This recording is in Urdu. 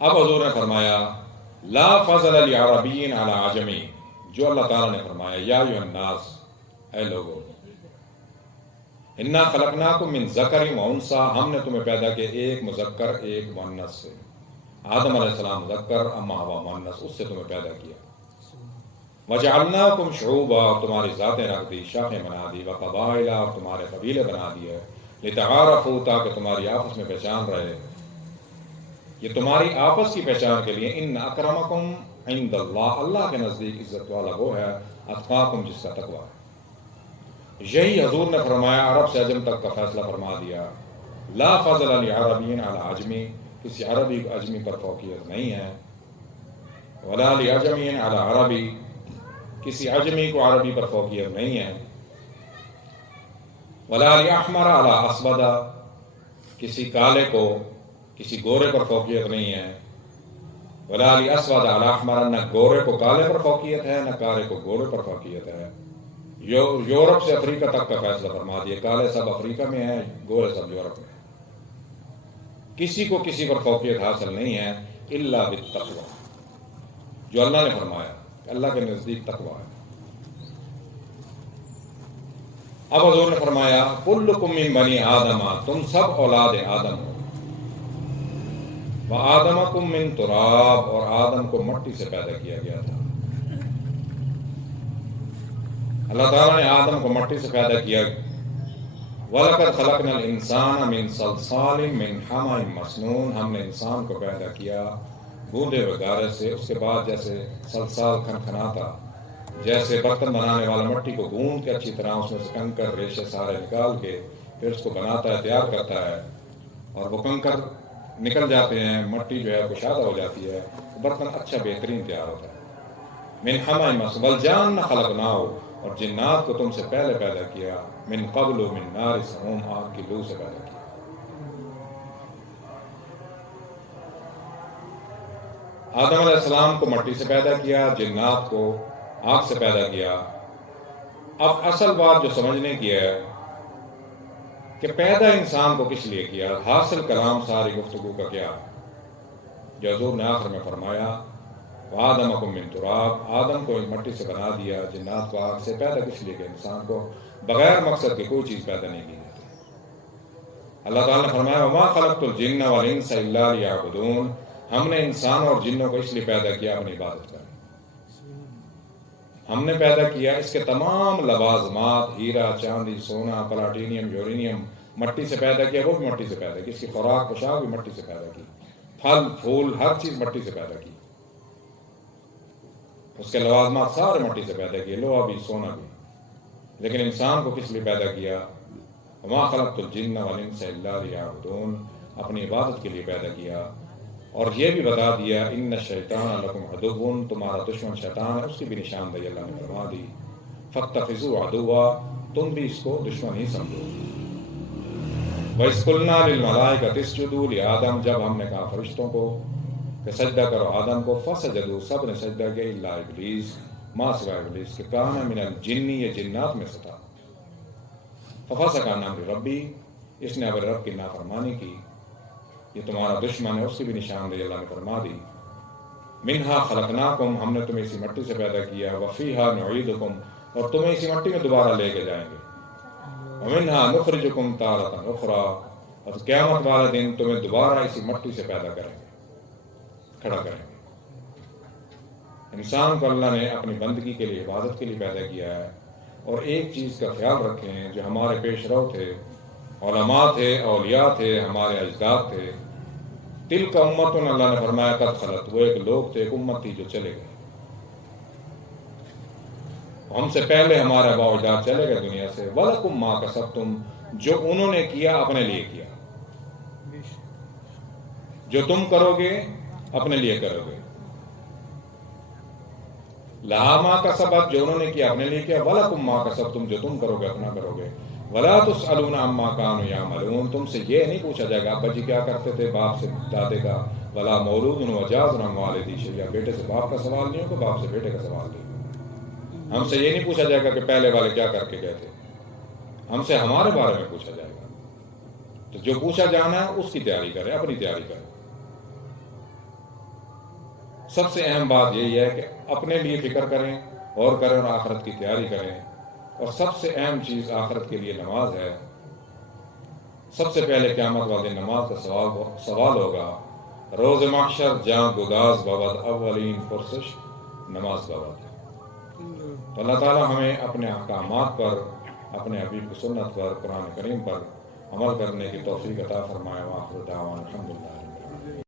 اب حضور نے فرمایا لا فضل لعربی علی عجمی، جو اللہ تعالیٰ نے فرمایا یا ایھا الناس، اے لوگوں، انا خلقناکم من ذکر و انثی، ہم نے تمہیں پیدا کیا ایک مذکر ایک مؤنث سے۔ آدم علیہ السلام مذکر، اما ہوا مؤنث، اس سے تمہیں پیدا کیا۔ وجعلناکم شعوبا، اور تمہاری ذاتیں رکھ دی، شاخیں بنا دی، وقبائل، اور تمہارے قبیلے بنا دیے، لتعارفوا، تاکہ تمہاری آپس میں پہچان رہے۔ یہ تمہاری آپس کی پہچان کے لیے، ان اکرمکم عند اللہ، اللہ کے نزدیک عزت والا وہ ہے اتقاکم، جس کا تقوی ہے۔ یہی حضور نے فرمایا، عرب سے عجم تک کا فیصلہ فرما دیا، لا فضل لعربی علی عجمی، کسی عربی کو عجمی پر فوقیت نہیں ہے، ولا لعجمی علی عربی، کسی عجمی کو عربی پر فوقیت نہیں ہے، ولا لاحمر علی اسود، کسی کالے کو کسی گورے پر فوقیت نہیں ہے، ولا لاسود علی احمر، نہ گورے کو کالے پر فوقیت ہے، نہ کالے کو گورے پر فوقیت ہے۔ یورپ سے افریقہ تک کا فیصلہ فرما دیا، کالے سب افریقہ میں ہیں، گورے سب یورپ میں ہیں، کسی کو کسی پر فوقیت حاصل نہیں ہے، الا بالتقوی، جو اللہ نے فرمایا کہ اللہ کے نزدیک تقوی ہے۔ اب حضور نے فرمایا کلکم من بنی آدم، تم سب اولاد آدم ہو، وآدمکم من تراب، اور آدم کو مٹی سے پیدا کیا گیا تھا۔ اللہ تعالیٰ نے آدم کو مٹی سے پیدا کیا۔ وَلَقَدْ خَلَقْنَا الْإِنسَانَ مِنْ صَلْصَالٍ مِنْ حَمَإٍ مَسْنُونٍ، ہم نے انسان کو پیدا کیا گوندے ہوئے گارے سے، اس کے بعد جیسے سلسال کھنکھناتا، جیسے برتن بنانے والا مٹی کو گوند کے اچھی طرح اس میں سے کنکر ریشے سارے نکال کے پھر اس کو بناتا ہے، تیار کرتا ہے، اور وہ کنکر نکل جاتے ہیں، مٹی جو ہے کشادہ ہو جاتی ہے، برتن اچھا بہترین تیار ہوتا ہے۔ من حمأ مسنون، والجان خلقناہ، اور جنات کو تم سے پہلے پیدا کیا، من قبل من نار سموم، آگ کی لو سے پیدا کیا۔ آدم علیہ السلام کو مٹی سے پیدا کیا، جنات کو آگ سے پیدا کیا۔ اب اصل بات جو سمجھنے کی ہے کہ پیدا انسان کو کس لیے کیا، حاصل کلام ساری گفتگو کا کیا ہے، جو حضور نے آخر میں فرمایا وآدمکم من تراب، آدم کو مٹی سے بنا دیا، جنات کو آگ سے، پیدا کس لیے کہ انسان کو بغیر مقصد کے کوئی چیز پیدا نہیں کی جاتی۔ اللہ تعالیٰ نے فرمایا وما خلقت الجن والانس الا لیعبدون، ہم نے انسان اور جنوں کو اس لیے پیدا کیا اپنی عبادت کریں۔ ہم نے پیدا کیا، اس کے تمام لوازمات، ہیرا چاندی سونا پلاٹینیم یورینیم، مٹی سے پیدا کیا، وہ بھی مٹی سے پیدا کی، اس کی خوراک پوشاک بھی مٹی سے پیدا کی، پھل پھول ہر چیز مٹی سے پیدا کی، اس کے لوازمات سارے مٹی سے پیدا کیے، لوہا بھی سونا بھی۔ لیکن انسان کو کس لیے پیدا کیا، وما خلقت الجن والانس الا لیعبدون، اپنی عبادت کے لیے پیدا کیا، اور یہ بھی بتا دیا ان الشیطان لکم عدو، تمہارا دشمن شیطان ہے، اس کی بھی نشاندہی اللہ نے فرما دی، فاتخذوه عدوا، تم بھی اس کو دشمن ہی سمجھو۔ وَإِذْ قُلْنَا لِلْمَلَائِكَةِ اسْجُدُوا لِآدَمَ، جب ہم نے کہا فرشتوں کو کہ سجدہ کرو آدم کو، فسجدوا، سب نے سجدہ کیا، الا ابلیس، ما سوائے ابلیس کہ کان من الجن، یہ جنات میں سے تھا، ففسق عن امر ربی، اس نے امر رب کی نافرمانی کی۔ یہ تمہارا دشمن ہے، اس کی بھی نشاندہی اللہ نے فرما دی۔ منہا خلقناکم، ہم نے تمہیں اسی مٹی سے پیدا کیا، وفیہا نعیدکم، اور تمہیں اسی مٹی میں دوبارہ لے کے جائیں گے، ومنہا نخرجکم تارۃ اخری، اور قیامت والے دن تمہیں دوبارہ اسی مٹی سے پیدا کریں گے، کھڑا کریں گے۔ انسان کو اللہ نے اپنی بندگی کے لیے، عبادت کے لیے پیدا کیا ہے۔ اور ایک چیز کا خیال رکھیں، جو ہمارے پیش رو تھے، علماء تھے، اولیاء تھے، ہمارے اجداد تھے، تلک امت، اللہ نے فرمایا قد خلت، وہ ایک لوگ تھے، ایک امت تھی جو چلے گئے، ہم سے پہلے ہمارے آباء و اجداد چلے گئے دنیا سے، وَلَكُمْ مَا كَسَبْتُمْ، جو انہوں نے کیا اپنے لیے کیا، جو تم کرو گے اپنے لیے کرو گے، لہا ما کسبت، جو انہوں نے کیا اپنے لیے کیا، وَلَكُمْ مَا كَسَبْتُمْ، جو تم کرو گے اپنا کرو گے، وَلَا تُسْأَلُونَ عَمَّا كَانُوا يَعْمَلُونَ، تم سے یہ نہیں پوچھا جائے گا ابا جی کیا کرتے تھے، باپ سے دادے کا، وَلَا مَوْلُودٌ وَجَازٌ عَنْ وَالِدِهِ شَيْئًا، بیٹے سے باپ کا سوال نہیں ہوگا، باپ سے بیٹے کا سوال نہیں ہوگا۔ ہم سے یہ نہیں پوچھا جائے گا کہ پہلے والے کیا کر کے گئے تھے، ہم سے ہمارے بارے میں پوچھا جائے گا۔ تو جو پوچھا جانا ہے اس کی تیاری کریں، اپنی تیاری کریں۔ سب سے اہم بات یہی ہے کہ اپنے لیے فکر کریں اور آخرت کی تیاری کریں، اور سب سے اہم چیز آخرت کے لیے نماز ہے۔ سب سے پہلے قیامت والے نماز کا سوال ہوگا، روز محشر جہاں گداز بابد اولین پرسش نماز بابد ہے۔ تو اللہ تعالیٰ ہمیں اپنے احکامات پر، اپنے حبیب کی سنت پر، قرآن کریم پر عمل کرنے کی توفیق عطا فرمائے۔ وآخر دعوانا الحمدللہ۔